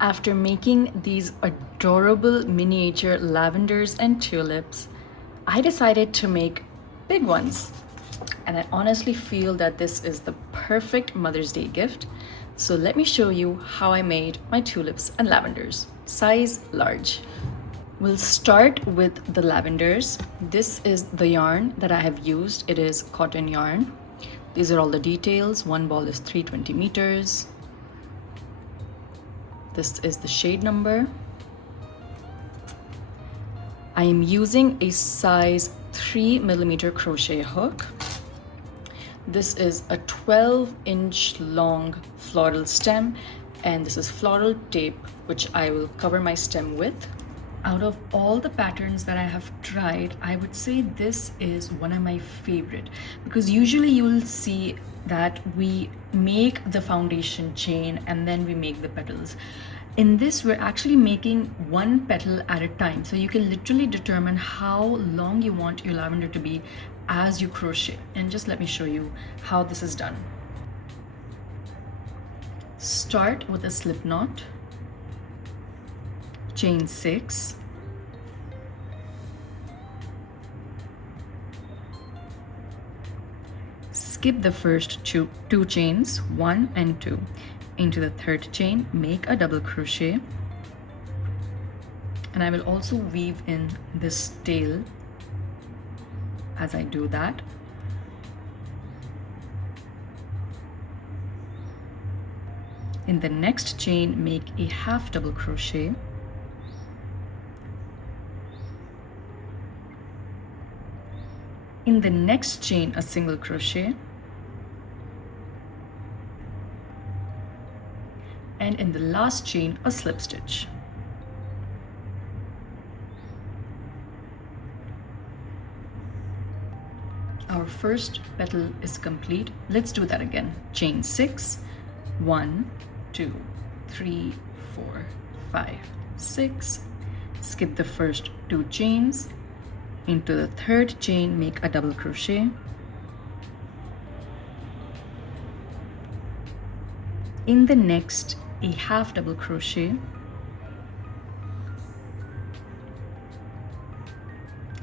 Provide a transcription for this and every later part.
After making these adorable miniature lavenders and tulips, I decided to make big ones. And I honestly feel that this is the perfect Mother's Day gift. So let me show you how I made my tulips and lavenders, size large. We'll start with the lavenders. This is the yarn that I have used. It is cotton yarn. These are all the details. One ball is 320 meters. This is the shade number. I am using a size 3mm crochet hook. This is a 12-inch long floral stem, and this is floral tape, which I will cover my stem with. Out of all the patterns that I have tried, I would say this is one of my favorite, because usually you will see that we make the foundation chain and then we make the petals. In this, we're actually making one petal at a time, so you can literally determine how long you want your lavender to be as you crochet. And just let me show you how this is done. Start with a slip knot, chain 6, skip the first two chains, 1 and 2. Into the third chain, make a double crochet, and I will also weave in this tail as I do that. In the next chain, make a half double crochet, in the next chain a single crochet, and in the last chain a slip stitch. Our first petal is complete. Let's do that again. Chain 6, 1, 2, 3, 4, 5, 6. Skip the first 2 chains. Into the third chain, make a double crochet. In the next, a half double crochet.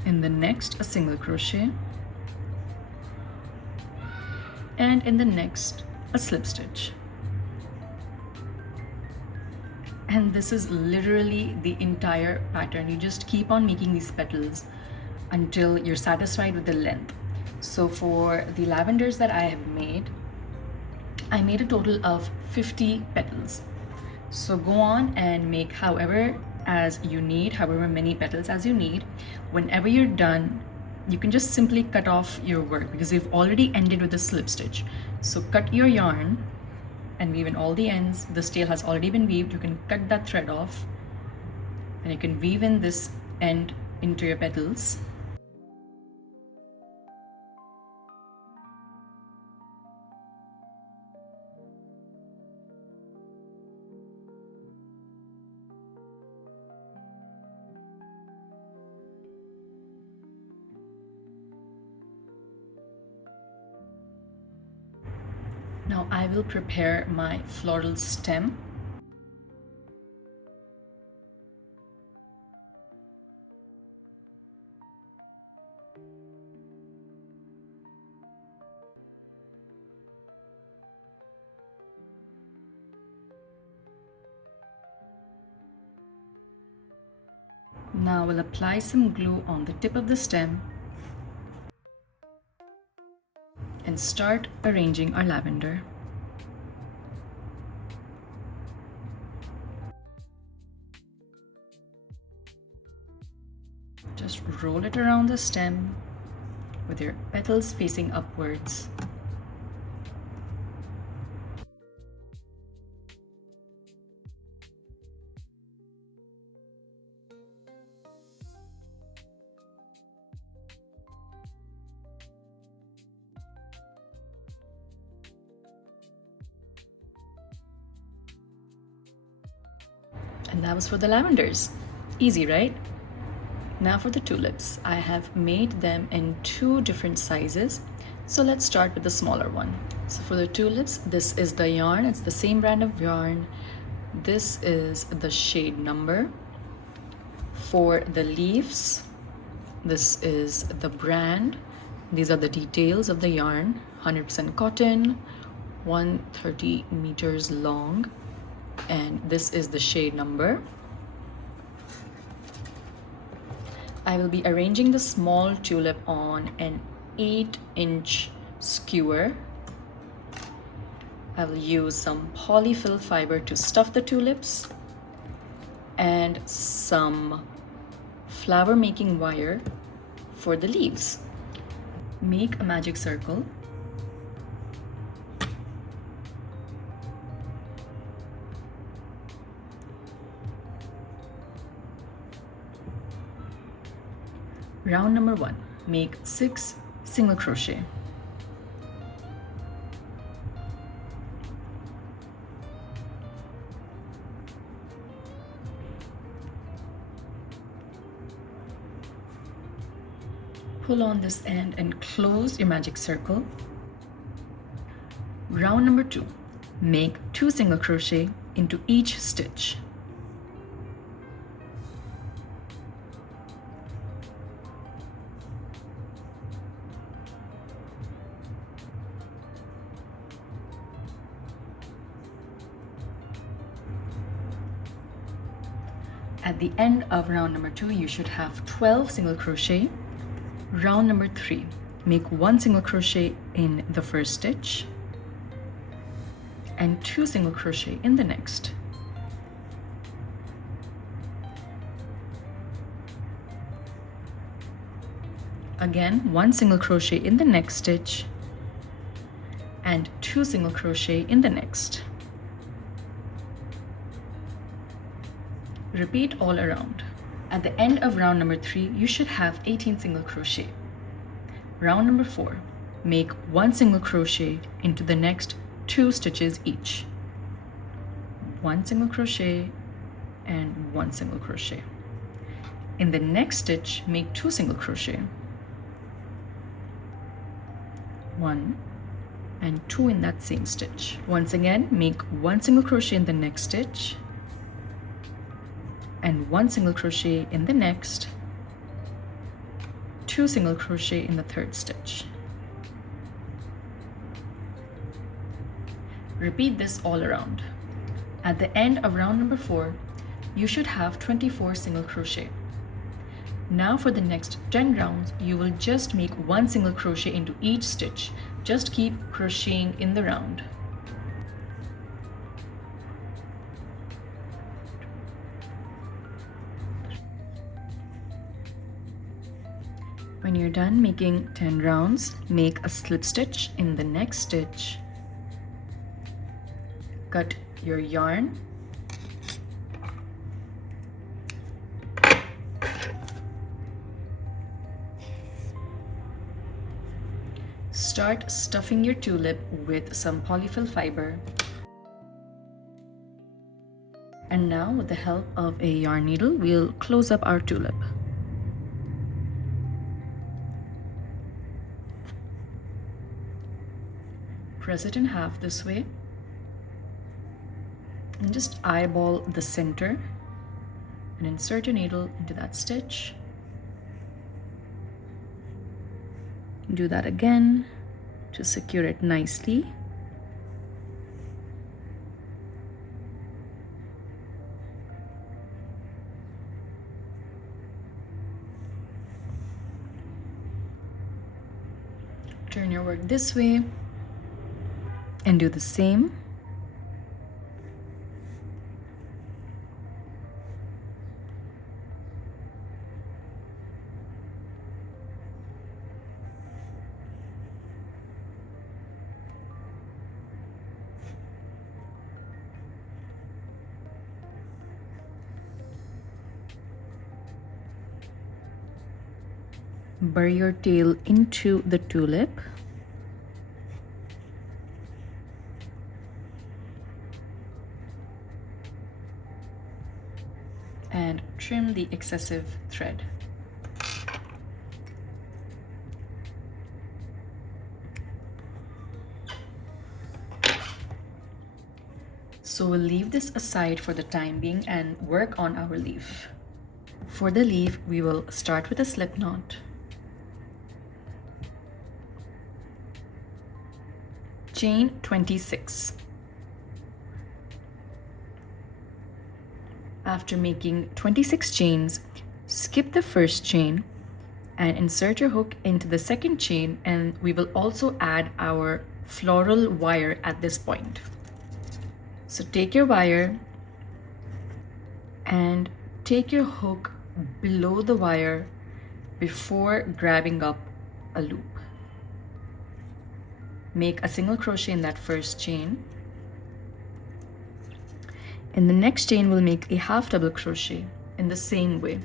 In the next, a single crochet. And in the next, a slip stitch. And this is literally the entire pattern. You just keep on making these petals until you're satisfied with the length. So for the lavenders that I have made, I made a total of 50 petals. So go on and make however many petals as you need. Whenever you're done, you can just simply cut off your work because you've already ended with a slip stitch. So cut your yarn and weave in all the ends. This tail has already been weaved. You can cut that thread off and you can weave in this end into your petals. Now I will prepare my floral stem. Now we'll apply some glue on the tip of the stem and start arranging our lavender. Just roll it around the stem with your petals facing upwards. And that was for the lavenders. Easy, right? Now for the tulips. I have made them in 2 different sizes. So let's start with the smaller one. So for the tulips, this is the yarn. It's the same brand of yarn, This is the shade number. For the leaves, this is the brand. These are the details of the yarn. 100% cotton, 130 meters long, and this is the shade number. I will be arranging the small tulip on an 8-inch skewer. I will use some polyfill fiber to stuff the tulips and some flower making wire for the leaves. Make a magic circle. Round number 1, make 6 single crochet. Pull on this end and close your magic circle. Round number 2, make 2 single crochet into each stitch. At the end of round number 2, you should have 12 single crochet. Round number 3, make 1 single crochet in the first stitch and 2 single crochet in the next. Again, 1 single crochet in the next stitch and 2 single crochet in the next. Repeat all around. At the end of round number 3, you should have 18 single crochet. Round number 4, make 1 single crochet into the next 2 stitches each. 1 single crochet and 1 single crochet. In the next stitch, make 2 single crochet. 1 and 2 in that same stitch. Once again, make 1 single crochet in the next stitch and 1 single crochet in the next, 2 single crochet in the third stitch. Repeat this all around. At the end of round number 4, you should have 24 single crochet. Now for the next 10 rounds, you will just make 1 single crochet into each stitch. Just keep crocheting in the round. When you're done making 10 rounds, make a slip stitch in the next stitch. Cut your yarn. Start stuffing your tulip with some polyfill fiber. And now, with the help of a yarn needle, we'll close up our tulip. Press it in half this way and just eyeball the center and insert your needle into that stitch. Do that again to secure it nicely. Turn your work this way and do the same. Bury your tail into the tulip. And trim the excessive thread. So we'll leave this aside for the time being and work on our leaf. For the leaf, we will start with a slip knot, chain 26. After making 26 chains, skip the first chain and insert your hook into the second chain, and we will also add our floral wire at this point. So take your wire and take your hook below the wire before grabbing up a loop. Make a single crochet in that first chain. In the next chain, we'll make a half double crochet in the same way.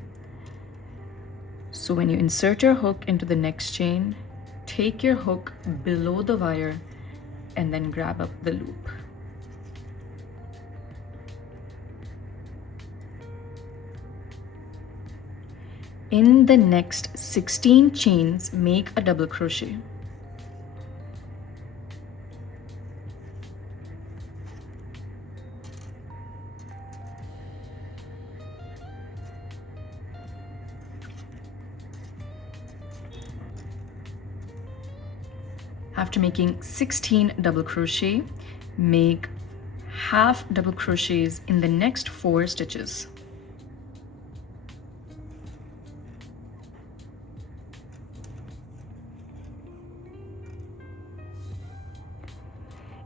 So when you insert your hook into the next chain, take your hook below the wire and then grab up the loop. In the next 16 chains, make a double crochet. After making 16 double crochet, make half double crochets in the next 4 stitches.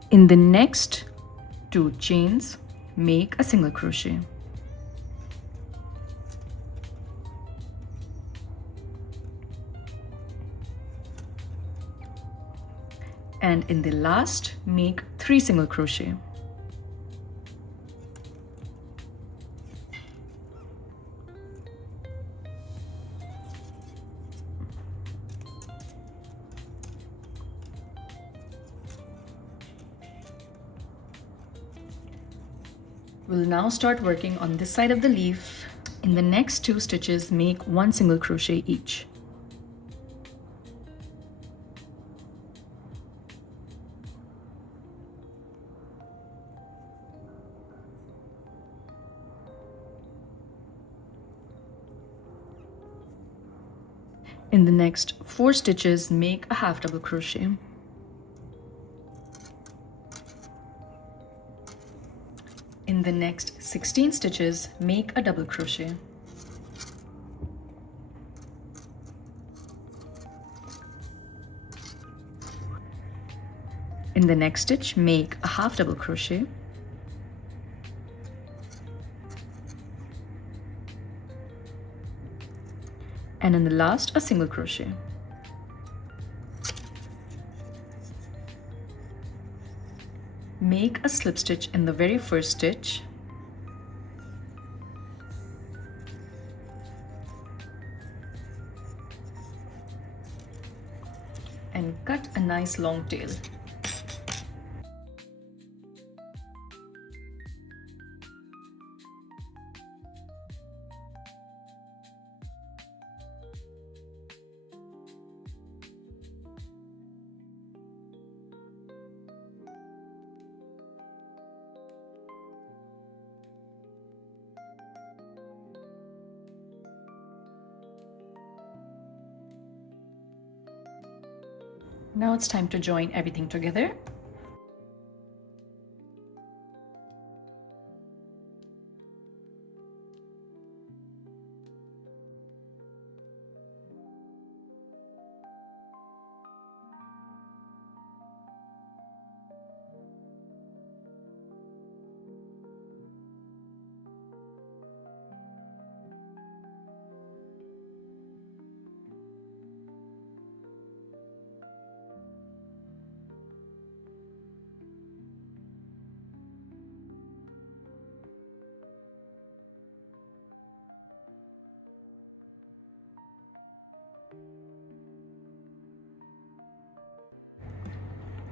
In the next 2 chains, make a single crochet. And in the last, make 3 single crochet. We'll now start working on this side of the leaf. In the next 2 stitches, make 1 single crochet each. In the next 4 stitches, make a half double crochet. In the next 16 stitches, make a double crochet. In the next stitch, make a half double crochet. And in the last, a single crochet. Make a slip stitch in the very first stitch. And cut a nice long tail. Now it's time to join everything together.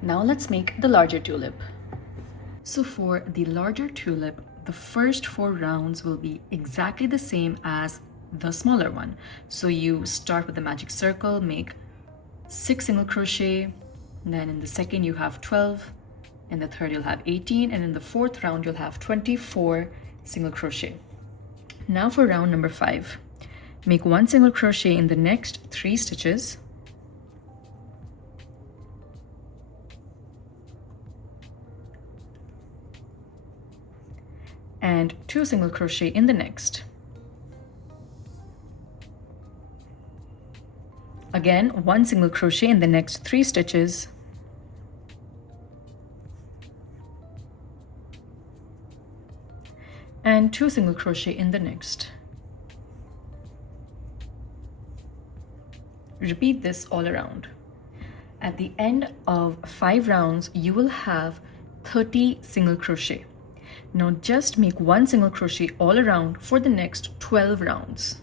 Now let's make the larger tulip. So for the larger tulip, the first 4 rounds will be exactly the same as the smaller one. So you start with the magic circle, make 6 single crochet, then in the second you have 12, in the third you'll have 18, and in the fourth round you'll have 24 single crochet. Now for round number 5, make 1 single crochet in the next 3 stitches, and 2 single crochet in the next. Again, 1 single crochet in the next 3 stitches, and 2 single crochet in the next. Repeat this all around. At the end of 5 rounds, you will have 30 single crochet. Now just make 1 single crochet all around for the next 12 rounds.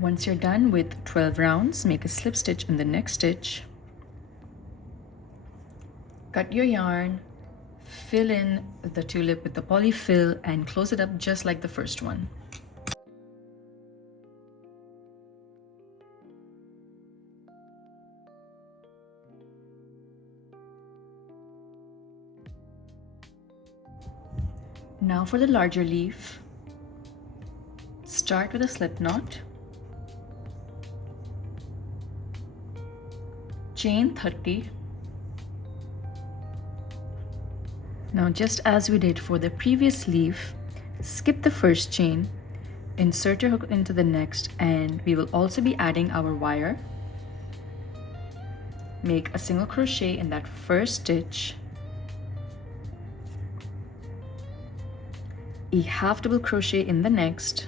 Once you're done with 12 rounds, make a slip stitch in the next stitch, cut your yarn, fill in the tulip with the polyfill, and close it up just like the first one. Now for the larger leaf, start with a slip knot, chain 30. Now just as we did for the previous leaf, skip the first chain, insert your hook into the next, and we will also be adding our wire. Make a single crochet in that first stitch, a half double crochet in the next,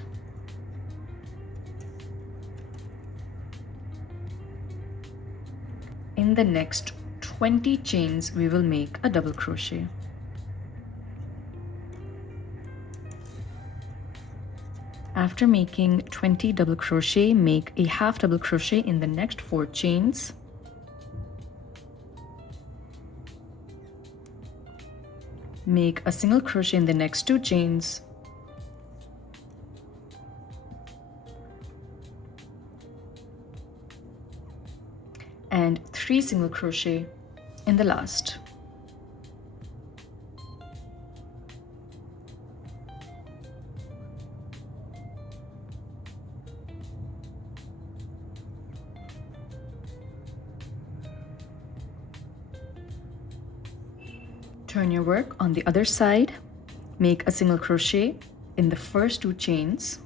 in the next 20 chains we will make a double crochet. After making 20 double crochet, make a half double crochet in the next 4 chains, make a single crochet in the next 2 chains, and 3 single crochet in the last. Turn your work on the other side, make a single crochet in the first 2 chains,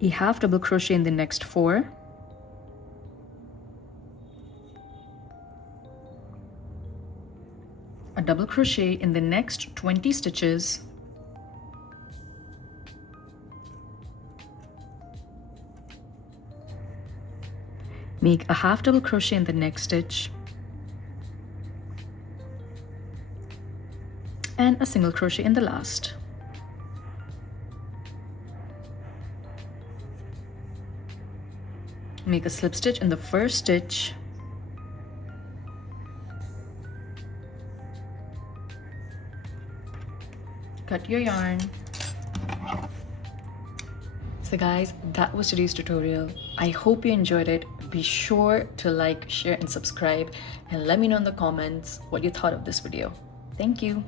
a half double crochet in the next 4, a double crochet in the next 20 stitches, make a half double crochet in the next stitch, and a single crochet in the last. Make a slip stitch in the first stitch, cut your yarn. So guys, that was today's tutorial. I hope you enjoyed it. Be sure to like, share, and subscribe, and let me know in the comments what you thought of this video. Thank you.